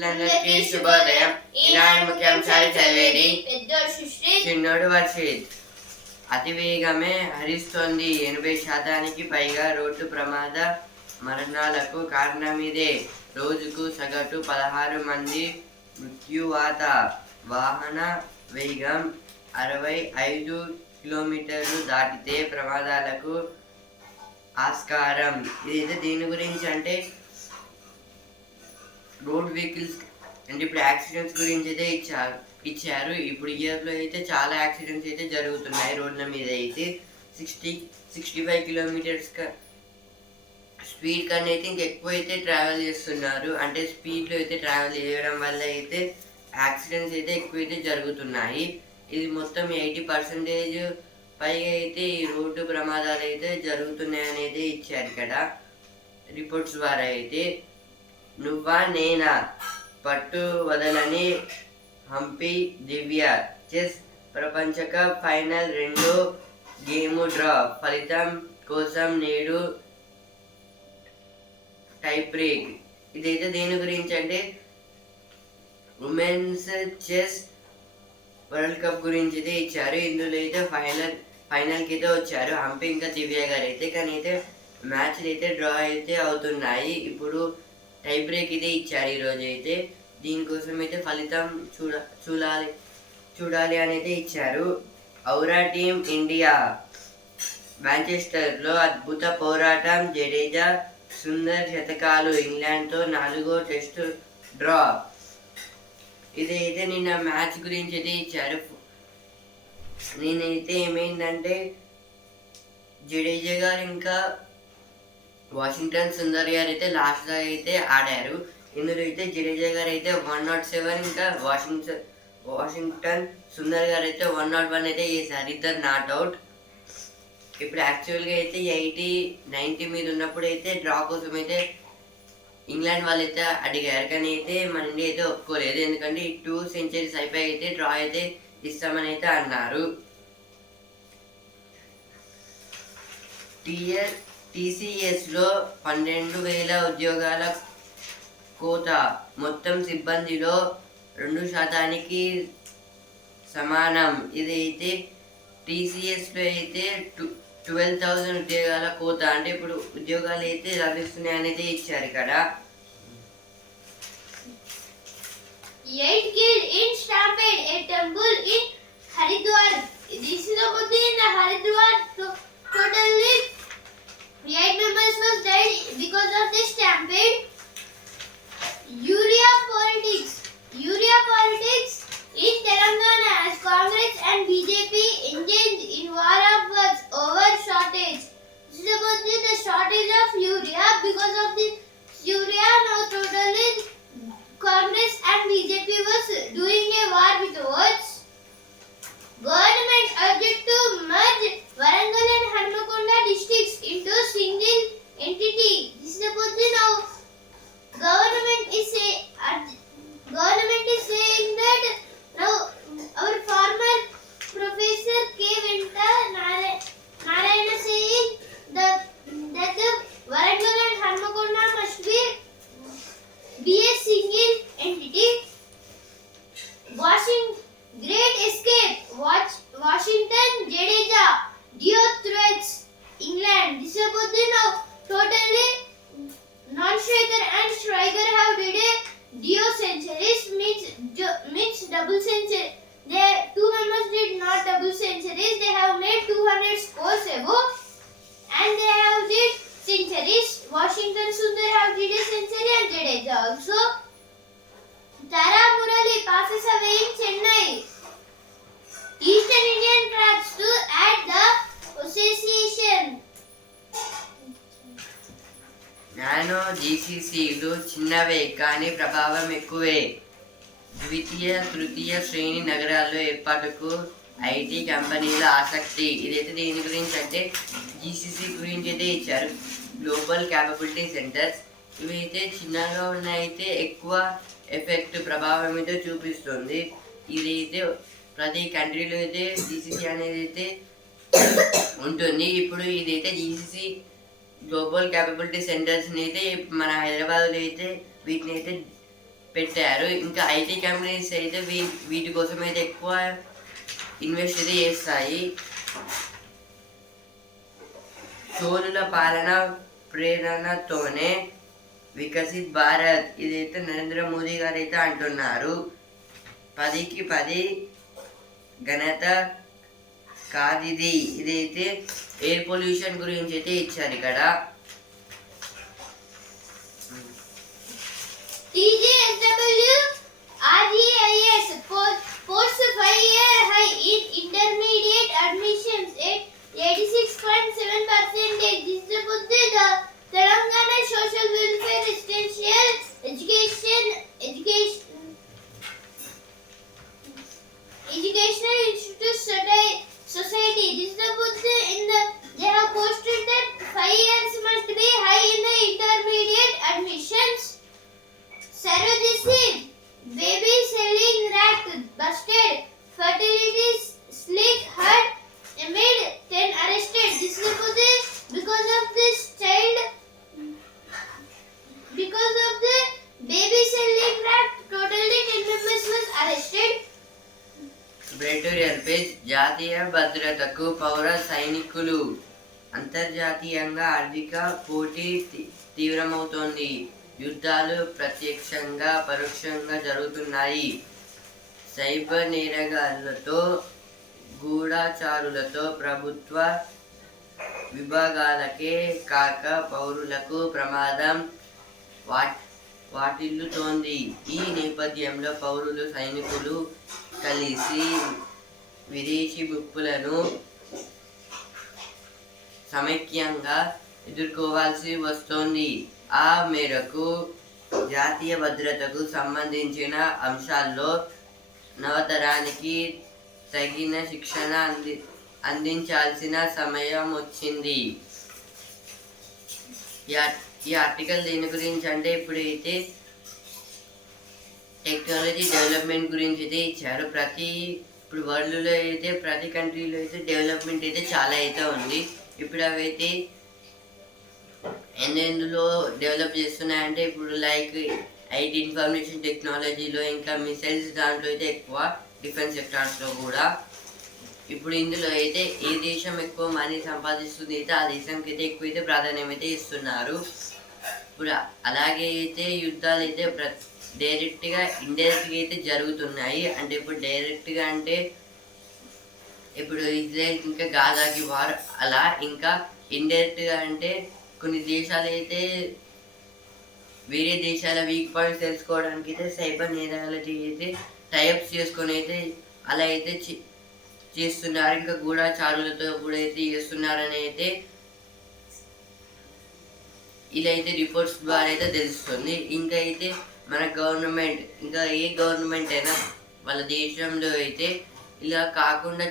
మిత్రులందరికీ శుభోదయం. ఈనాడు ముఖ్యాంశాలు చదివేది చిన్నోడు వర్షిత్. అతివేగమే హరిస్తోంది. 80% పైగా రోడ్డు ప్రమాద మరణాలకు కారణమిదే. రోజుకు సగటు 16 మంది మృత్యువాత. వాహన వేగం 65 కిలోమీటర్లు దాటితే ప్రమాదాలకు ఆస్కారం. ఇదైతే దీని గురించి అంటే రోడ్ వెహికల్స్ అంటే ఇప్పుడు యాక్సిడెంట్స్ గురించి అయితే ఇచ్చారు. ఇప్పుడు ఇయర్లో అయితే చాలా యాక్సిడెంట్స్ అయితే జరుగుతున్నాయి రోడ్ల మీద. అయితే 65 కిలోమీటర్స్ స్పీడ్ కన్నా అయితే ఇంకెక్కువ అయితే ట్రావెల్ చేస్తున్నారు. అంటే స్పీడ్లో అయితే ట్రావెల్ చేయడం వల్ల అయితే యాక్సిడెంట్స్ అయితే ఎక్కువైతే జరుగుతున్నాయి. ఇది మొత్తం 80% పైగా అయితే ఈ రోడ్డు ప్రమాదాలు అయితే జరుగుతున్నాయి అనేది ఇచ్చారు ఇక్కడ రిపోర్ట్స్ ద్వారా. అయితే నువ్వా నేనా పట్టు వదలని హంపి దివ్య. చెస్ ప్రపంచ కప్ ఫైనల్ 2 గేమ్ డ్రా. ఫలితం కోసం నేడు టై బ్రేక్. ఇదైతే దేని గురించి అంటే ఉమెన్స్ చెస్ వరల్డ్ కప్ గురించి అయితే ఇచ్చారు. ఇందులో అయితే ఫైనల్కి అయితే వచ్చారు హంపి ఇంకా దివ్య గారు అయితే. కానీ అయితే మ్యాచ్లు అయితే డ్రా అయితే అవుతున్నాయి. ఇప్పుడు టై బ్రేక్ అయితే ఇచ్చారు ఈరోజు అయితే. దీనికోసం అయితే ఫలితం చూడాలి అని అయితే ఇచ్చారు. ఔరా టీం ఇండియా మాంచెస్టర్లో అద్భుత పోరాటం. జడేజా సుందర్ శతకాలు. ఇంగ్లాండ్తో 4వ టెస్టు డ్రా. ఇదైతే నిన్న మ్యాచ్ గురించి అయితే ఇచ్చారు. నేనైతే ఏమైందంటే జడేజా గారు ఇంకా వాషింగ్టన్ సుందర్ గారు అయితే లాస్ట్గా అయితే ఆడారు. ఇందులో అయితే జడేజా గారు అయితే 107 ఇంకా వాషింగ్టన్ సుందర్ గారు అయితే 101 అయితే చేశారు. ఇద్దరు నాట్అవుట్. ఇప్పుడు యాక్చువల్గా అయితే 80-90 మీద ఉన్నప్పుడు అయితే డ్రా కోసం అయితే ఇంగ్లాండ్ వాళ్ళు అయితే అడిగారు. కానీ అయితే మన ఇండియా అయితే ఒప్పుకోలేదు. ఎందుకంటే 2 సెంచరీస్ అయిపోయి అయితే డ్రా అయితే ఇస్తామని అయితే అన్నారు. TCSలో 12,000 ఉద్యోగాల కోత. మొత్తం సిబ్బందిలో 2% సమానం. ఇదైతే TCSలో అయితే 12,000 ఉద్యోగాల కోత. అంటే ఇప్పుడు ఉద్యోగాలు అయితే లభిస్తున్నాయి అనేది ఇచ్చారు ఇక్కడ. 8 killed in stampede at temple in Haridwar. This is about in Haridwar. Totally 8 members was died because of the stampede. Urea politics in Telangana as Congress and BJP engaged in war of words over shortage. This is about the shortage of urea. Because of the urea now totally Congress and BJP was doing a war with words. Government urged to merge Warangal and Hanmakonda districts into single entity. This is about the now government is saying that now our former Professor K. Venta Narayana saying that the Warangal and Hanmakonda must be a single entity. Great escape. Washington Jadeja Dio threats England. This is about the now totally non-striker and striker have did a Dio centuries means double century. They 2 members did not double centuries. They have made 200 scores above and they have did centuries. Washington Sundar have did a century and Jadeja also. Tara Murali passes away in Chennai. Eastern Indian tribes to add the association. Nano GCCలు చిన్నవే కానీ ప్రభావం ఎక్కువే. ద్వితీయ తృతీయ శ్రేణి నగరాల్లో ఏర్పాటుకు IT కంపెనీల ఆసక్తి. ఇదైతే దేని గురించి అంటే GCC గురించి అయితే ఇచ్చారు. Global capability centres. ఇవి అయితే చిన్నగా ఉన్నైతే ఎక్కువ ఎఫెక్ట్ ప్రభావం అయితే చూపిస్తుంది. ఇదైతే ప్రతి కంట్రీలో అయితే GCC అనేది అయితే ఉంటుంది. ఇప్పుడు ఇదైతే GCC గ్లోబల్ క్యాపబిలిటీ సెంటర్స్ని అయితే మన హైదరాబాద్లో అయితే వీటిని అయితే పెట్టారు. ఇంకా ఐటీ కంపెనీస్ అయితే వీటి కోసం అయితే ఎక్కువ ఇన్వెస్ట్ అయితే చేస్తాయి. చోళుల పాలన ప్రేరణతోనే వికసిత్ భారత్ ఇదైతే నరేంద్ర మోదీ గారు అయితే అంటున్నారు. 10కి 10 ఘనత కాదిది. ఇదైతే ఎయిర్ పొల్యూషన్ గురించి అయితే ఇచ్చారు ఇక్కడ. TJSW RGIS posts 5-year high in intermediate admissions at 86.7%. This is the Telangana Social Welfare Residential Educational Institute Society. This is they have posted that 5 years must be high in the intermediate admissions. Surrogacy, baby selling rack busted, fertility slick hurt amid 10 arrested. This is because of this child, because of the baby selling rack, totally 10 members was arrested. బ్రెటోరియల్ page జాతీయ భద్రతకు పౌర సైనికులు. అంతర్జాతీయంగా ఆర్థిక పోటీ తీవ్రమవుతోంది. యుద్ధాలు ప్రత్యక్షంగా పరోక్షంగా జరుగుతున్నాయి. సైబర్ నేరగాళ్లతో గూఢచారులతో ప్రభుత్వ విభాగాలకే కాక పౌరులకు ప్రమాదం వాటిల్లుతోంది. ఈ నేపథ్యంలో పౌరులు సైనికులు కలిసి విదేశీ ముప్పులను సమైక్యంగా ఎదుర్కోవాల్సి వస్తోంది. ఆ మేరకు జాతీయ భద్రతకు సంబంధించిన అంశాల్లో నవతరానికి తగిన శిక్షణ అందించాల్సిన సమయం వచ్చింది. ఈ ఆర్టికల్ దేని గురించి అంటే ఇప్పుడైతే టెక్నాలజీ డెవలప్మెంట్ గురించి అయితే ఇచ్చారు. ఇప్పుడు వరల్డ్లో అయితే ప్రతి కంట్రీలో అయితే డెవలప్మెంట్ అయితే చాలా అయితే ఉంది. ఇప్పుడు అవైతే ఎందులో డెవలప్ చేస్తున్నాయంటే ఇప్పుడు లైక్ ఐటీ ఇన్ఫర్మేషన్ టెక్నాలజీలో, ఇంకా మిసైల్స్ దాంట్లో అయితే ఎక్కువ, డిఫెన్స్ సెక్టార్స్లో కూడా. ఇప్పుడు ఇందులో అయితే ఏ దేశం ఎక్కువ మనీ సంపాదిస్తుంది అయితే ఆ దేశంకి అయితే ఎక్కువ అయితే ప్రాధాన్యం అయితే ఇస్తున్నారు. ఇప్పుడు అలాగే అయితే యుద్ధాలు అయితే డైరెక్ట్గా ఇండైరెక్ట్గా అయితే జరుగుతున్నాయి. అంటే ఇప్పుడు డైరెక్ట్గా అంటే ఇప్పుడు ఇజ్రాయెల్ ఇంకా గాజాకి వార్ అలా, ఇంకా ఇండైరెక్ట్గా అంటే కొన్ని దేశాలు అయితే వేరే దేశాల వీక్ పాయింట్స్ తెలుసుకోవడానికి అయితే సైబర్ నేరాలజీ అయితే టైప్స్ చేసుకొని అయితే అలా అయితే చేస్తున్నారు. ఇంకా గూఢచారులతో కూడా అయితే చేస్తున్నారని అయితే ఇలా అయితే రిపోర్ట్స్ ద్వారా అయితే తెలుస్తుంది. ఇంకా అయితే మన గవర్నమెంట్, ఇంకా ఏ గవర్నమెంట్ అయినా వాళ్ళ దేశంలో అయితే ఇలా కాకుండా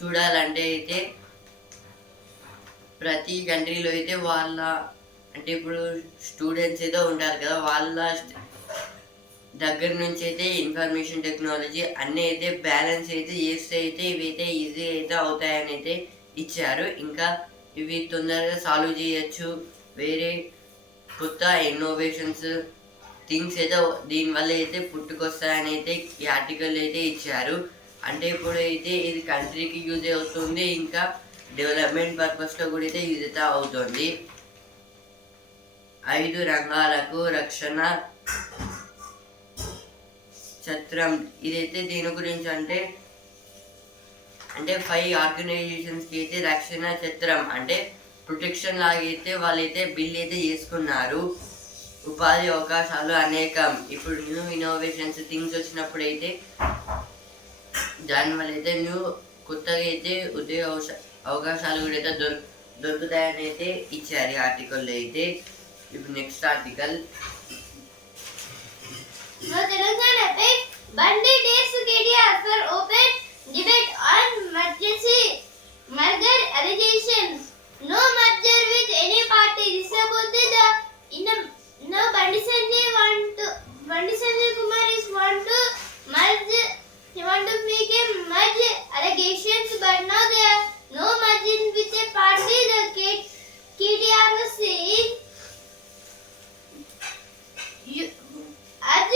చూడాలంటే అయితే ప్రతి కంట్రీలో అయితే వాళ్ళ అంటే ఇప్పుడు స్టూడెంట్స్ అయితే ఉంటారు కదా, వాళ్ళ దగ్గర నుంచి అయితే ఇన్ఫర్మేషన్ టెక్నాలజీ అన్నీ అయితే బ్యాలెన్స్ అయితే చేస్తే అయితే ఇవైతే ఈజీ అయితే అవుతాయని అయితే ఇచ్చారు. ఇంకా ఇవి తొందరగా సాల్వ్ చేయొచ్చు. వేరే కొత్త ఇన్నోవేషన్స్ థింగ్స్ అయితే దీనివల్ల అయితే పుట్టుకొస్తాయని అయితే ఈ ఆర్టికల్ అయితే ఇచ్చారు. అంటే ఇప్పుడు అయితే ఇది కంట్రీకి యూజ్ అవుతుంది, ఇంకా డెవలప్మెంట్ పర్పస్లో కూడా అయితే యూజ్ అయితే అవుతుంది. 5 రంగాలకు రక్షణ ఛత్రం. ఇదైతే దీని గురించి అంటే 5 ఆర్గనైజేషన్స్కి అయితే రక్షణ ఛత్రం అంటే ప్రొటెక్షన్ లాగైతే వాళ్ళైతే బిల్ అయితే చేసుకున్నారు. ఉపాధి అవకాశాలు అనేకం. ఇప్పుడు న్యూ ఇన్నోవేషన్స్ థింగ్స్ వచ్చినప్పుడు అయితే దానివల్ల అయితే కొత్తగా అయితే ఉద్యోగ అవకాశాలు కూడా అయితే దొరుకుతాయని అయితే ఇచ్చారు ఈ ఆర్టికల్లో అయితే. ఇప్పుడు నెక్స్ట్ ఆర్టికల్. తెలంగాణపై Bandi dares KTR for open debate on merger allegations. No merger with any party. This is about now Bandi Sanjay Kumar is want to merge. He want to make a merge allegations, but now there are no merging with a party. The KTR was saying, आज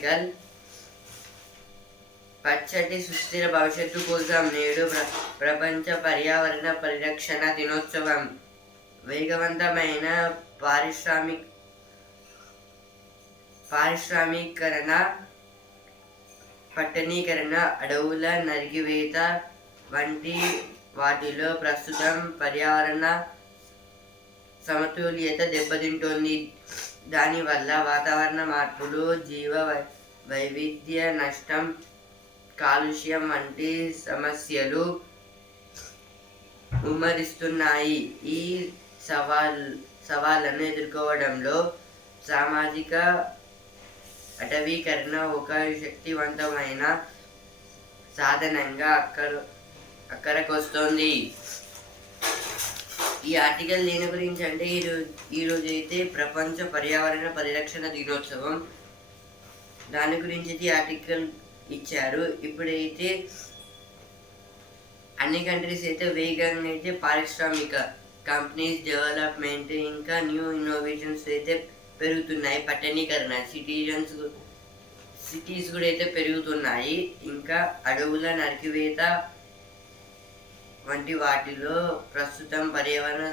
article పచ్చటి సుస్థిర భవిష్యత్తు కోసం నేడు ప్రపంచ పర్యావరణ పరిరక్షణ దినోత్సవం. వేగవంతమైన పారిశ్రామీకరణ, పట్టణీకరణ, అడవుల నరికివేత వంటి వాటిలో ప్రస్తుతం పర్యావరణ సమతుల్యత దెబ్బతింటోంది. దానివల్ల వాతావరణ మార్పులు, జీవ వైవిధ్య నష్టం, కాలుష్యం వంటి సమస్యలు ఉమ్మరిస్తున్నాయి. ఈ సవాళ్లను ఎదుర్కోవడంలో సామాజిక అటవీకరణ ఒక శక్తివంతమైన సాధనంగా అక్కరకొస్తోంది. ఈ ఆర్టికల్ దేని గురించి అంటే ఈరోజు అయితే ప్రపంచ పర్యావరణ పరిరక్షణ దినోత్సవం. దాని గురించి అయితే ఈ ఆర్టికల్ ఇచ్చారు. ఇప్పుడైతే అన్ని కంట్రీస్ అయితే వేగంగా అయితే పారిశ్రామిక కంపెనీస్ డెవలప్మెంట్, ఇంకా న్యూ ఇన్నోవేషన్స్ అయితే పెరుగుతున్నాయి. పట్టణీకరణ, సిటీస్ కూడా అయితే పెరుగుతున్నాయి. ఇంకా అడవుల నరికివేత వంటి వాటిలో ప్రస్తుతం పర్యావరణ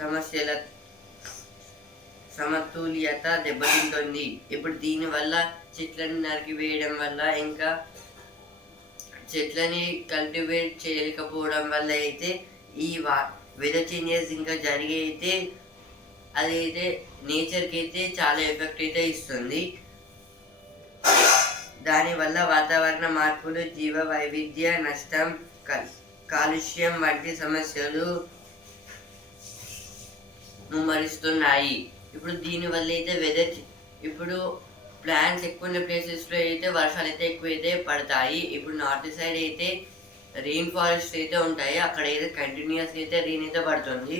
సమస్యల సమతుల్యత దెబ్బతింటుంది. ఇప్పుడు దీనివల్ల చెట్లను నరికివేయడం వల్ల, ఇంకా చెట్లని కల్టివేట్ చేయలేకపోవడం వల్ల అయితే ఈ వెదర్ చేంజెస్ ఇంకా జరిగి అయితే అదైతే నేచర్కి అయితే చాలా ఎఫెక్ట్ అయితే ఇస్తుంది. దానివల్ల వాతావరణ మార్పులు, జీవ వైవిధ్య నష్టం, కాలుష్యం వంటి సమస్యలు ముమ్మరిస్తున్నాయి. ఇప్పుడు దీనివల్ల అయితే ఇప్పుడు ప్లాంట్స్ ఎక్కువ ఉన్న ప్లేసెస్లో అయితే వర్షాలు అయితే ఎక్కువైతే పడతాయి. ఇప్పుడు నార్త్ సైడ్ అయితే రెయిన్ ఫారెస్ట్ అయితే ఉంటాయి, అక్కడ అయితే కంటిన్యూస్ అయితే రెయిన్ అయితే పడుతుంది.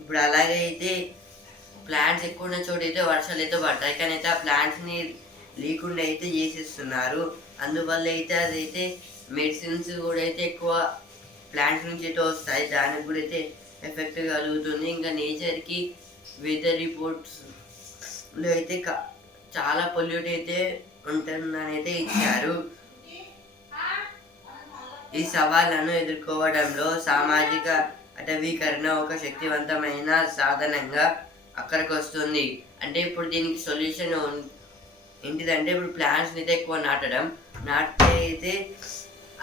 ఇప్పుడు అలాగే అయితే ప్లాంట్స్ ఎక్కువ ఉన్న చోట అయితే వర్షాలు అయితే పడతాయి, కానీ అయితే ఆ ప్లాంట్స్ని లేకుండా అయితే చేసేస్తున్నారు. అందువల్ల అయితే అదైతే మెడిసిన్స్ కూడా అయితే ఎక్కువ ప్లాంట్స్ నుంచి అయితే వస్తాయి, దానికి కూడా అయితే ఎఫెక్ట్ కలుగుతుంది. ఇంకా నేచర్కి వెదర్ రిపోర్ట్స్లో అయితే చాలా పొల్యూట్ అయితే ఉంటుందని అయితే ఇచ్చారు. ఈ సవాళ్లను ఎదుర్కోవడంలో సామాజిక అటవీకరణ ఒక శక్తివంతమైన సాధనంగా అక్కడికి వస్తుంది. అంటే ఇప్పుడు దీనికి సొల్యూషన్ ఏంటిదంటే, ఇప్పుడు ప్లాంట్స్ని అయితే ఎక్కువ నాటితే అయితే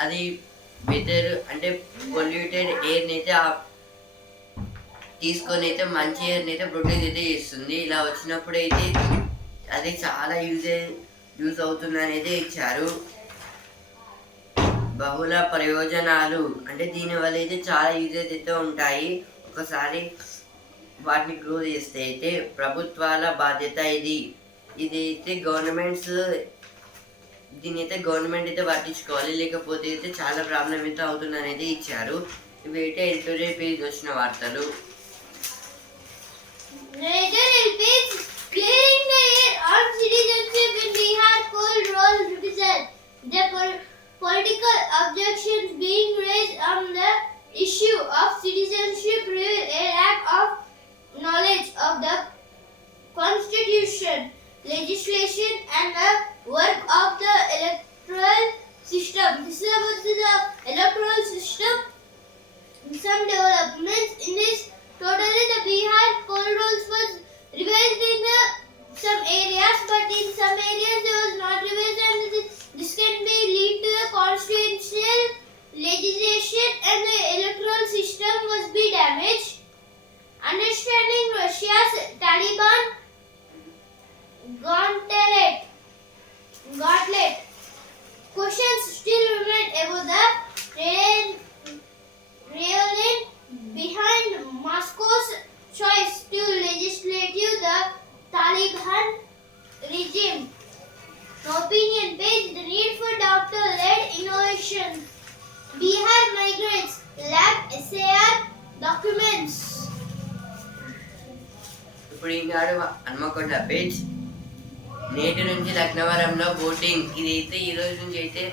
అది వెదర్ అంటే పొల్యూటెడ్ ఎయిర్ని అయితే తీసుకొని అయితే మంచి ఎయిర్ని అయితే ప్రొడ్యూస్ అయితే చేస్తుంది. ఇలా వచ్చినప్పుడు అయితే అది చాలా యూజ్ అవుతుందని అయితే ఇచ్చారు. బహుళ ప్రయోజనాలు అంటే దీనివల్ల అయితే చాలా యూజెస్ అయితే ఉంటాయి. ఒకసారి వాటిని గ్రో చేస్తే అయితే ప్రభుత్వాల బాధ్యత ఇదైతే దీని అయితే గవర్నమెంట్ అయితే పట్టించుకోవాలి, లేకపోతే అయితే చాలా ప్రాబ్లం అయితే అవుతుందని అయితే ఇచ్చారు. ఇవి అయితే ఎడిటోరియల్ పేజ్ వచ్చిన వార్తలు. Clearing the air on citizenship in Bihar poll rolls represent the political objections being raised on the issue of citizenship reveal a lack of knowledge of the constitution, legislation and the work of the electoral system. This is about the electoral system. Some developments in this totally the Bihar poll rolls was revised in some areas, but in some areas there was not revised, and this can be lead to the constitutional legislation and the electoral system was be damaged. Understanding Russia's Taliban gauntlet questions still remain about the reasoning behind Moscow's choice to legislate the Taliban regime. Opinion page: the need for doctor-led innovation. Bihar migrants lack SAR documents. ఇప్పుడు ఈనాడు Hanamkonda page. నేటి నుంచి లక్నవరంలో boating. ఇదైతే ఈ రోజు నుంచి అయితే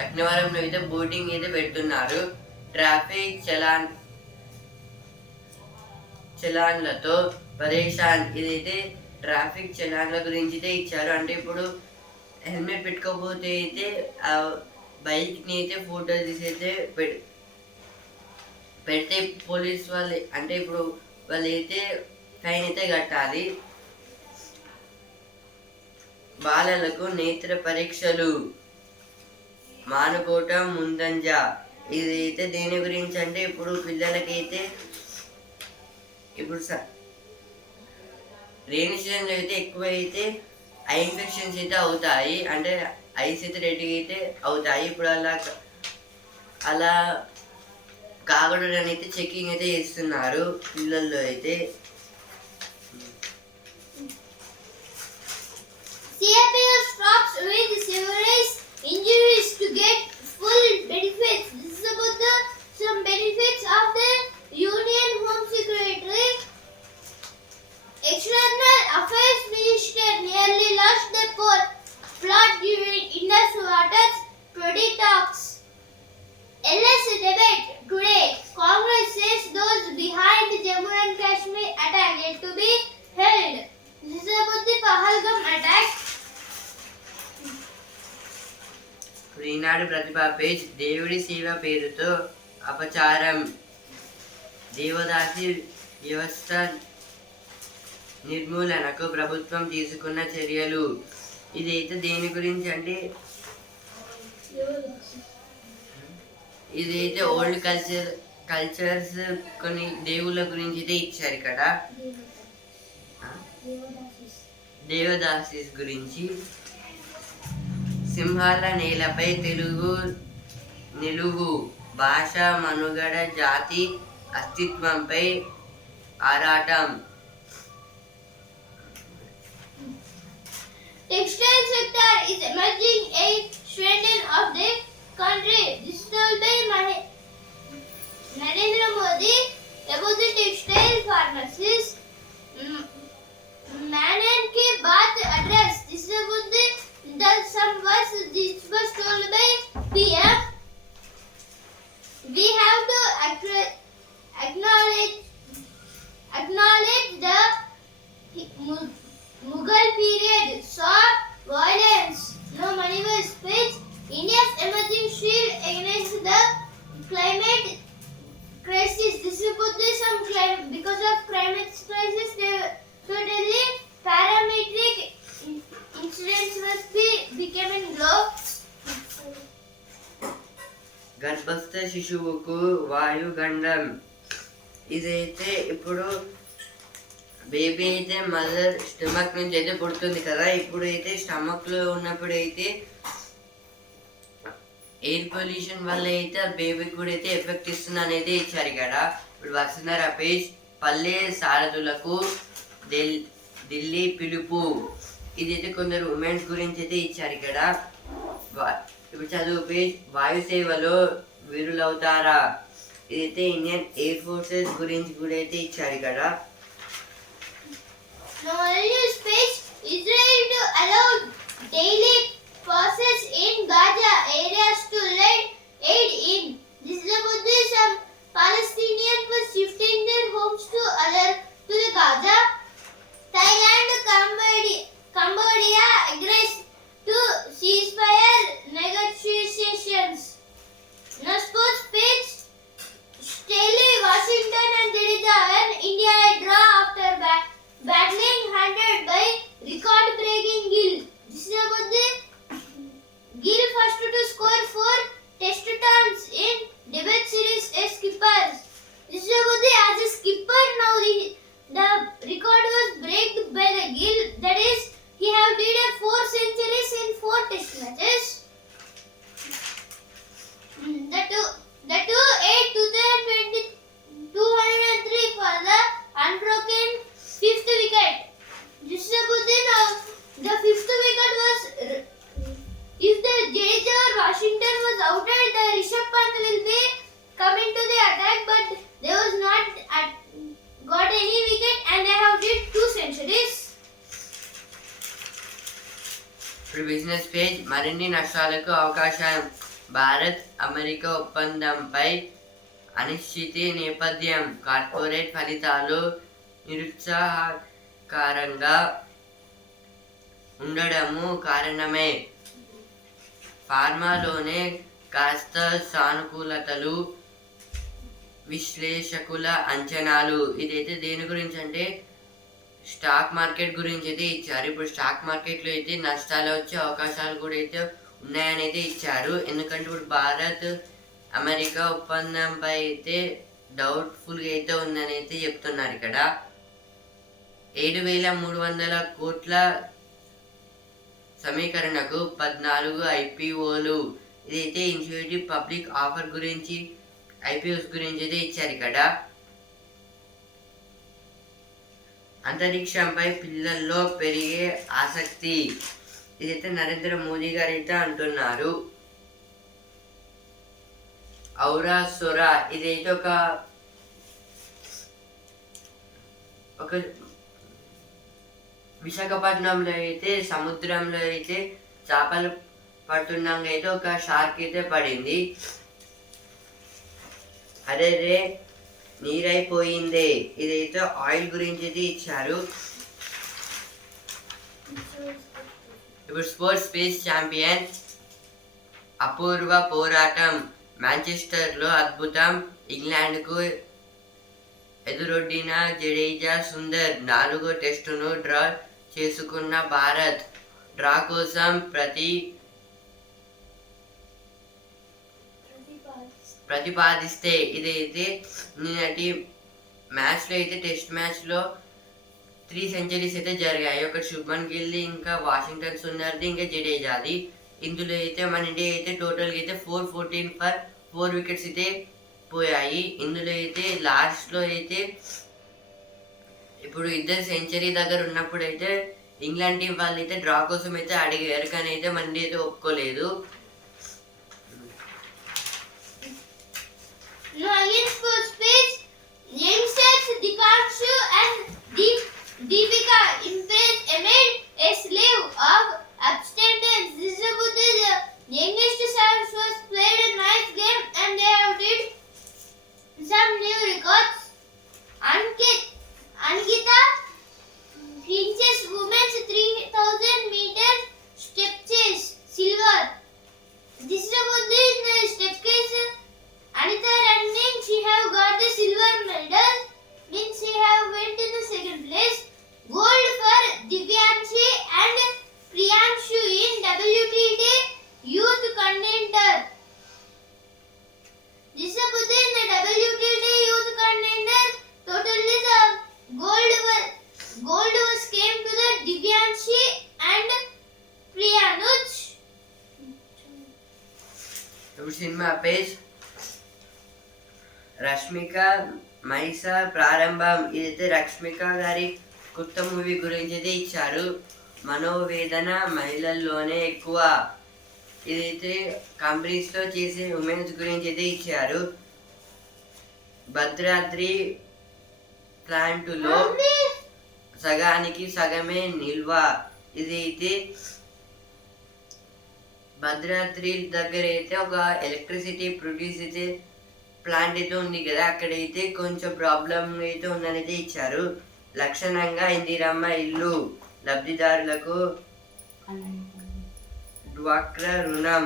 లక్నవరంలో అయితే boating అయితే పెడుతున్నారు. ట్రాఫిక్ చలాన్లతో పరేషాన్. ఇదైతే ట్రాఫిక్ చలాన్ల గురించి అయితే ఇచ్చారు. అంటే ఇప్పుడు హెల్మెట్ పెట్టుకోకపోతే అయితే ఆ బైక్ని అయితే ఫోటో తీసి అయితే పెడితే పోలీస్ వాళ్ళు అంటే ఇప్పుడు వాళ్ళు అయితే ఫైన్ అయితే కట్టాలి. బాలలకు నేత్ర పరీక్షలు మానుకోవటం ముందంజ. ఇది అయితే దేని గురించి అంటే ఇప్పుడు పిల్లలకైతే ఇప్పుడు రెయినీ సీజన్లో అయితే ఎక్కువ అయితే ఐ ఇన్ఫెక్షన్స్ అయితే అవుతాయి. అంటే ఐస్ అయితే రెడ్గా అయితే అవుతాయి. ఇప్పుడు అలా కాకూడదు అని అయితే చెకింగ్ అయితే చేస్తున్నారు పిల్లల్లో అయితే. CRPF stops with serious injuries to get full benefits. This is about some benefits of the Union Home Secretary. External Affairs Minister nearly lost the plot during Indus Waters Prodi talks. LS debate today. Congress says those behind the Jammu and Kashmir attack yet to be held. This is about the Pahalgam attack. Eenadu Pratibha page దేవుడి సేవ పేరుతో అపచారం, దేవదాసి వ్యవస్థ నిర్మూలనకు ప్రభుత్వం తీసుకున్న చర్యలు. ఇదైతే దేని గురించి అంటే ఇదైతే ఓల్డ్ కల్చర్స్ కొన్ని దేవుళ్ళ గురించి అయితే ఇచ్చారు ఇక్కడ. దేవదాసిస్ గురించి. సింహాల నేలపై తెలుగు నిలువు భాష మనుగడ జాతి అస్తిత్వంపై ఆరాటం. Textile sector is emerging a strength of the country. This is told by Narendra Modi about the textile pharmacies. Manan ke baat address. This is about this was told by PM. We have to acknowledge the Mughal period saw violence. No money was spent. India's emerging shield against the climate crisis. This is about some climate because of climate crisis. They totally parametric incidents must be becoming low. గర్భస్థ శిశువుకు వాయుగండం. ఇదైతే ఇప్పుడు baby అయితే mother stomach నుంచి అయితే పుడుతుంది కదా. ఇప్పుడు అయితే స్టమక్లో ఉన్నప్పుడు అయితే ఎయిర్ పొల్యూషన్ వల్ల అయితే ఆ బేబీకి కూడా అయితే ఎఫెక్ట్ ఇస్తుంది అనేది ఇచ్చారు ఇక్కడ. ఇప్పుడు వసుంధర పేజ్ పల్లె సారథులకు ఢిల్లీ పిలుపు. ఇదైతే కొందరు ఉమెన్స్ గురించి అయితే ఇచ్చారు ఇక్కడ. ఇప్పుడు చదువు పేజ్ వాయుసేవలో వీరులవుతారా. ఇదైతే ఇండియన్ ఎయిర్ ఫోర్సెస్ గురించి కూడా అయితే ఇచ్చారు ఇక్కడ. Now, news page. Israel to allow daily passes in Gaza areas to lend aid in. This is about some Palestinians were shifting their homes to the Gaza. Thailand, Cambodia agrees to ceasefire negotiations. Now, sports page. Staley, Washington and Jadeja and India a draw after battling 100 by record-breaking Gill. This is about the Gill first to score 4 test runs in debate series as skipper. This is about the as a skipper now the record was broken by the Gill. That is, he have did a 4 centuries in 4 test matches. The two 2020 203 for the unbroken 5th wicket. This is about the 5th wicket was if the Jadeja or Washington was outed, the Rishabh Pant will be coming to the attack, but they was not got any wicket and they have did 2 centuries. ఇప్పుడు business page మరిన్ని నష్టాలకు అవకాశం. Bharat America ఒప్పందంపై అనిశ్చితి నేపథ్యం. Corporate ఫలితాలు నిరుత్సాహకరంగా ఉండడము కారణమే. ఫార్మాలోనే కాస్త సానుకూలతలు, విశ్లేషకుల అంచనాలు. ఇదైతే దేని గురించి అంటే స్టాక్ మార్కెట్ గురించి అయితే ఇచ్చారు. ఇప్పుడు స్టాక్ మార్కెట్లో అయితే నష్టాలు వచ్చే అవకాశాలు కూడా అయితే ఉన్నాయని అయితే ఇచ్చారు. ఎందుకంటే ఇప్పుడు భారత్ అమెరికా ఒప్పందంపై అయితే డౌట్ఫుల్గా అయితే ఉందని అయితే చెప్తున్నారు. ఇక్కడ 7,300 కోట్ల సమీకరణకు 14 IPOలు. ఇదైతే ఇనిషియేటివ్ పబ్లిక్ ఆఫర్ గురించి, IPOస్ గురించి అయితే ఇచ్చారు. ఇక్కడ అంతరిక్షంపై పిల్లల్లో పెరిగే ఆసక్తి. ఇదైతే నరేంద్ర మోదీ గారు అయితే అంటున్నారు. ఔరా సొరా. ఇదైతే ఒక విశాఖపట్నంలో అయితే సముద్రంలో అయితే చేపలు పడుతున్నాక అయితే ఒక షార్క్ అయితే పడింది. అరే రే నీరైపోయిందే. ఇదైతే ఆయిల్ గురించి అయితే ఇచ్చారు. ఇప్పుడు స్పోర్ట్స్ స్పేస్ ఛాంపియన్ అపూర్వ పోరాటం. మాంచెస్టర్లో అద్భుతం. ఇంగ్లాండ్కు ఎదురొడ్డిన జడేజా సుందర్ 4వ టెస్టును డ్రా చేసుకున్న భారత్. డ్రా కోసం ప్రతిపాదిస్తే. ఇదైతే నిన్నటి మ్యాచ్లో అయితే టెస్ట్ మ్యాచ్లో 3 సెంచరీస్ అయితే జరిగాయి. ఒకటి శుభ్మన్ గిల్, ఇంకా వాషింగ్టన్ సుందర్ది, ఇంకా జడేజాది. ఇందులో అయితే మన ఇండియా అయితే టోటల్గా అయితే 414 ఫర్ 4 వికెట్స్ అయితే పోయాయి. ఇందులో అయితే లాస్ట్లో అయితే ఇప్పుడు ఇద్దరు సెంచరీ దగ్గర ఉన్నప్పుడు అయితే ఇంగ్లాండ్ టీం వాళ్ళు అయితే డ్రా కోసం అయితే అడిగారు, కానీ అయితే మన ఇండియా అయితే ఒప్పుకోలేదు. Now against first page, youngsters Dikanshu and Deepika impressed amid a slew of abstinence. This is about the youngest stars was played a nice game and they have did some new records. Ankita Princess Women's 3000 meters step chase silver. This is about the step chase. Anita running, she have got the silver medal, means she have went in the second place. Gold for Divyanshi and Priyanshu in WTT youth contender. This is about the WTT youth contender. Totally the gold was came to the Divyanshi and Priyanuj. Cinema page Rashmika Mysa ప్రారంభం. ఇదైతే రష్మిక గారి కొత్త movie గురించి అయితే ఇచ్చారు. మనోవేదన మహిళల్లోనే ఎక్కువ. ఇదైతే కంపెనీస్లో చేసే ఉమెన్స్ గురించి అయితే ఇచ్చారు. భద్రాద్రి ప్లాంటులో సగానికి సగమే నిల్వ. ఇదైతే భద్రాద్రి దగ్గర అయితే ఒక ఎలక్ట్రిసిటీ ప్రొడ్యూస్ అయితే ప్లాంట్ అయితే ఉంది కదా, అక్కడైతే కొంచెం ప్రాబ్లం అయితే ఉందని అయితే ఇచ్చారు. లక్షణంగా ఇందిరమ్మ ఇల్లు లబ్ధిదారులకు డ్వాక్రా రుణం.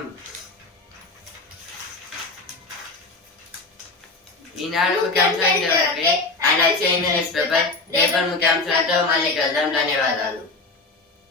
ఈనాడు ముఖ్యాంశాలు అండ్ వచ్చే న్యూస్ పేపర్ రేపటి ముఖ్యాంశాలతో మళ్ళీ కలుద్దాం. ధన్యవాదాలు.